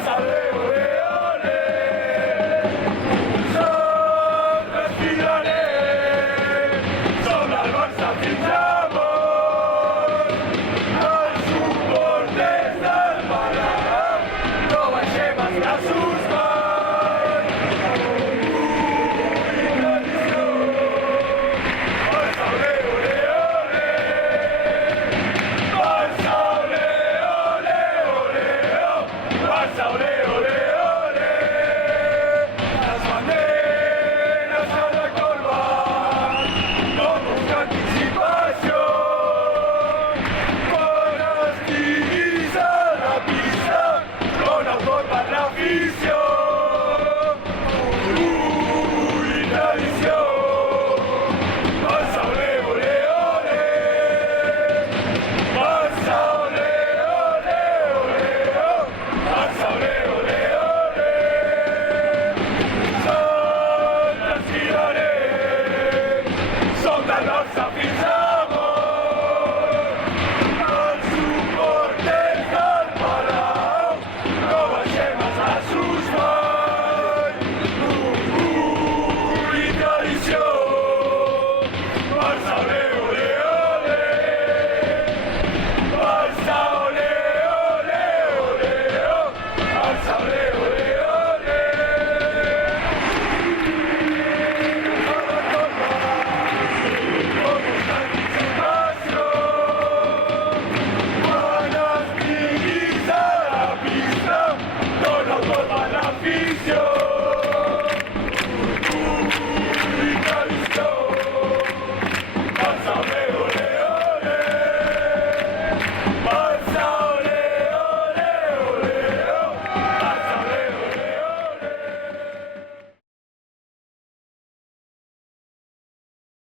Barça, ole, ole, ole. Som castellaners, som del Barça fins amor. Els suporters del Palau no baixem els braços mai. Orgull i tradició. Barça, ole, ole, ole. Barça, ole, ole, ole, oh. Barça, ole.